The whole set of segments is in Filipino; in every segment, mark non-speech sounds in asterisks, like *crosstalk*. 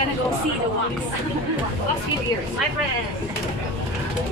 gonna go see the wax. few years, My friend.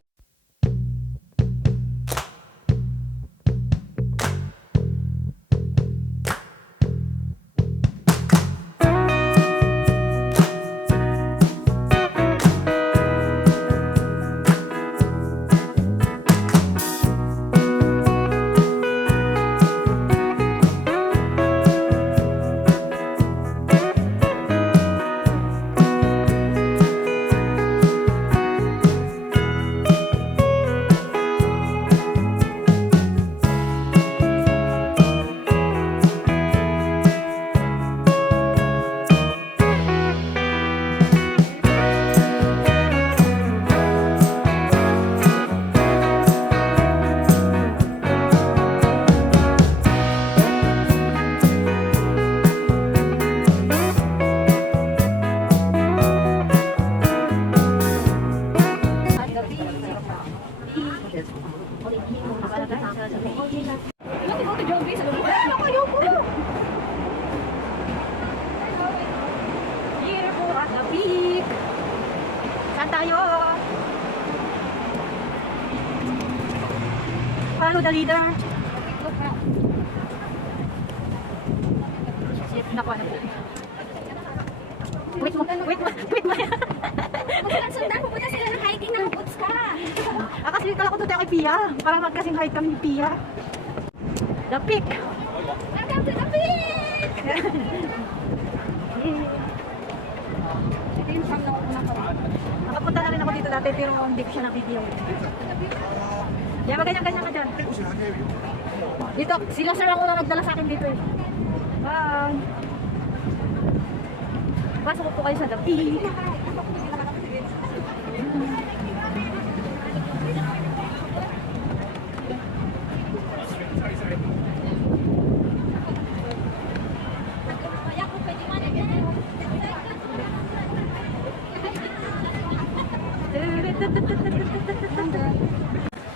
Follow the leader. Shit, naku, ano po. Wait mo, wait mo, wait mo. Magkalang sundan, pupunta sila ng hiking ng boots ka. Ah, kasi dito ako tuloy kay Pia. Para magkasing height kami ni Pia. The peak. Welcome to the peak! Ito yung nakukunan ko. Nakapunta na rin ako dito dati pero hindi ko siya na-video. Kaya maganyan-ganyan ka dyan. Dito, sila sir ako na nagdala sa akin dito eh. Bye! Pasok ko po kayo sa The Peak.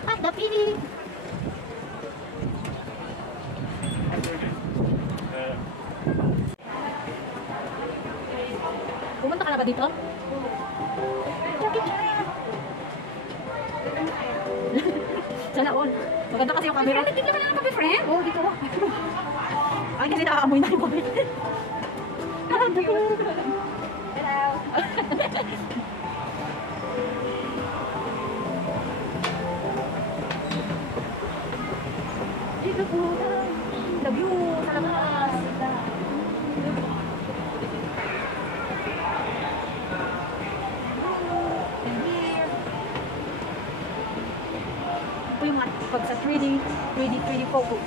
At the peak! Pumunta ka dito? Sana all. Maganda kasi yung camera. Dito ka na kami, friend. Oo, dito. Ay, kasi nakaamoy na yung kamera. Dito *laughs* Pag sa 3D, 3D, 3D photo.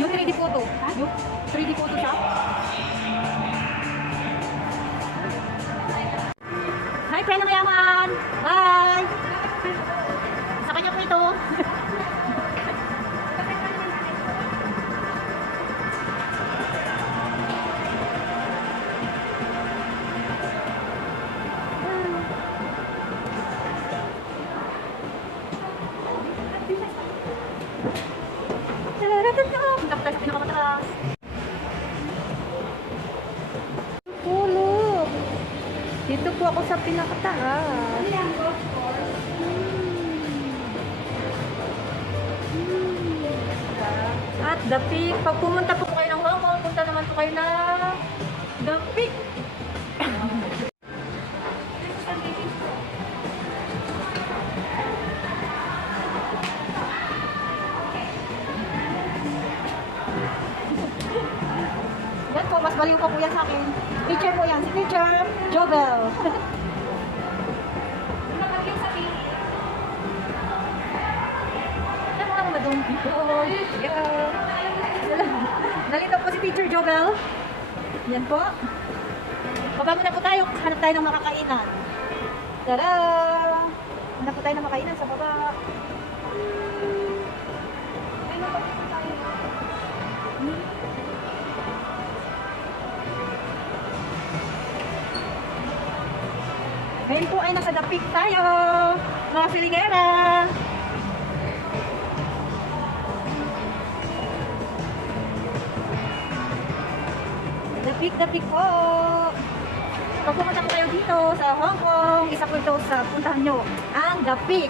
Yung 3D photo. Yung 3D photo siya. Hi, friend na mayaman! Bye! Dito po ako sa pinakataas. At the peak. Pag pumunta po kayo ng Hong Kong, punta naman po kayo na the peak. Yan po, mas baliw pa po yan sa akin. Teacher po yan, si Teacher Jovel. Nalito po si Teacher Jovel. Yan po. Baba muna po tayo. Hanap tayo ng makakainan. Tada! Hanap po tayo ng makainan sa baba. Ngayon po ay nasa dapik tayo, mga silingera. Dapik-dapik po. Pag pumunta po kayo dito sa Hong Kong, isa po ito sa puntahan nyo, ang dapik.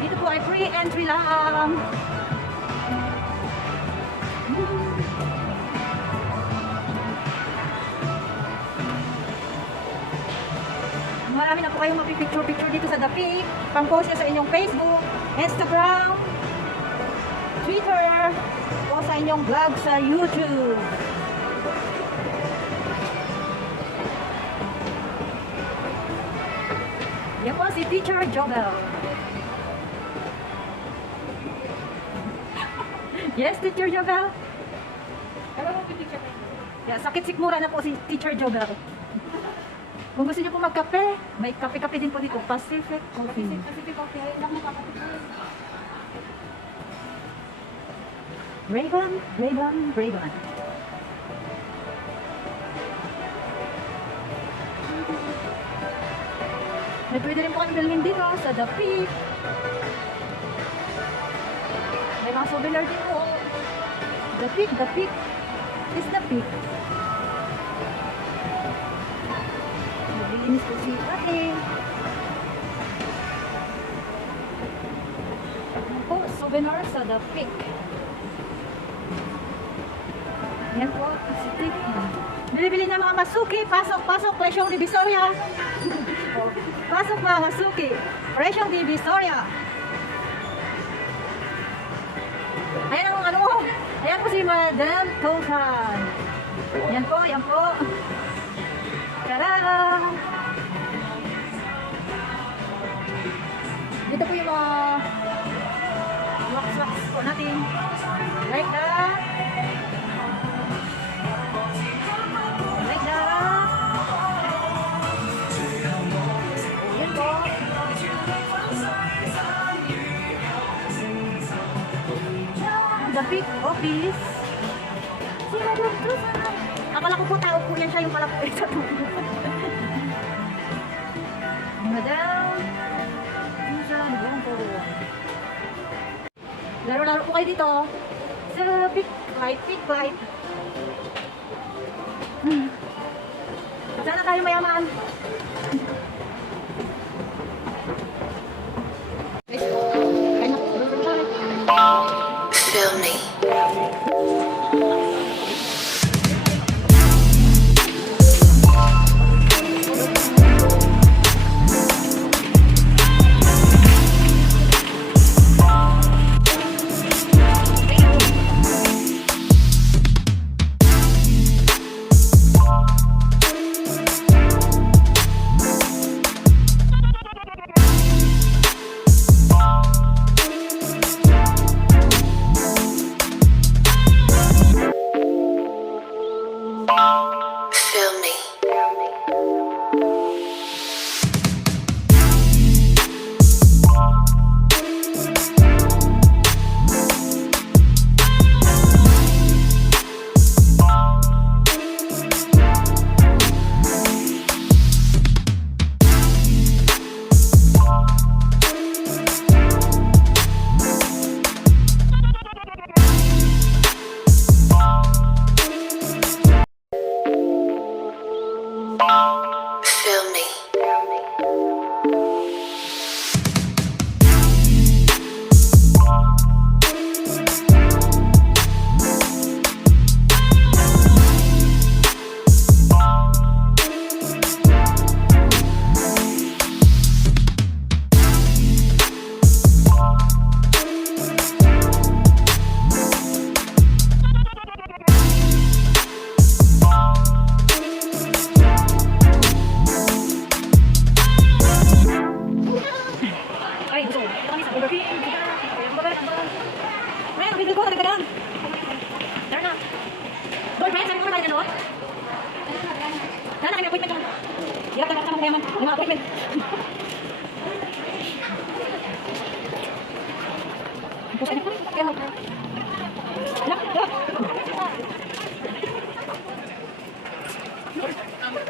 Dito po ay free entry lang. Kayong mapipicture-picture dito sa Peak. Pang-post nyo sa inyong Facebook, Instagram, Twitter, o sa inyong vlog sa YouTube. Yan po si Teacher Jobel. *laughs* yes, Teacher Jobel. Ano mo pipicture ko? Yeah, sakit sikmura na po si Teacher Jobel. Kung gusto niyo po magkape, may kape-kape din po dito. Pacific Coffee. Pacific Coffee. Ayun lang makakapit. Ray-Ban, Ray-Ban, Ray-Ban. May pwede rin po kami bilhin dito sa The Peak. May mga souvenir din po. The Peak, The Peak is The Peak. Naglinis po si Ate. Ano po, souvenir sa The Peak. Yan po, si Tik. Bili-bili ng mga masuki. Pasok, pasok, presyong Divisoria. *laughs* Pasok mga masuki. Presyong Divisoria. Ayan ang ano. Ayan po si Madam Tohan. Yan po, yan po. Tara! Dito po yung mga wax-wax po natin. Like that. Like that. Yan po. The big office. Si Madam Trusa. Akala ko po tao po yan siya yung pala po *laughs* sa Trusa, buong po. Laro-laro po kayo dito. Sa big light, big light. Hmm. Sana tayo mayaman.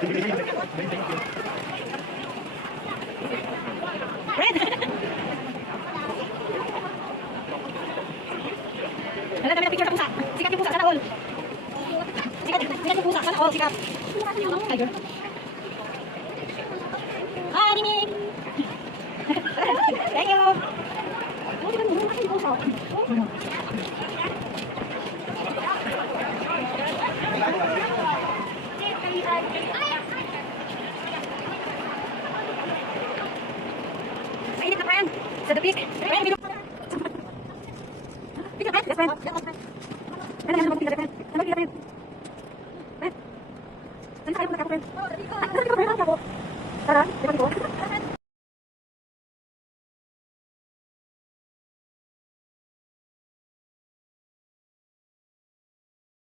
Friend! Wala dami na picture ng pusa. Sikat yung pusa, sana all. Sikat, sikat yung pusa, sana Oh, sikat. Tiger. Ah. Thank you friend. Sa the peak. Friend, dito. Dito, friend. Yes, friend. Yes, friend. Friend, ano ba pila, friend? Ano pila, friend? Friend. Saan tayo punta ka, friend? Ah, dito, friend. Ako. Tara, di ba dito?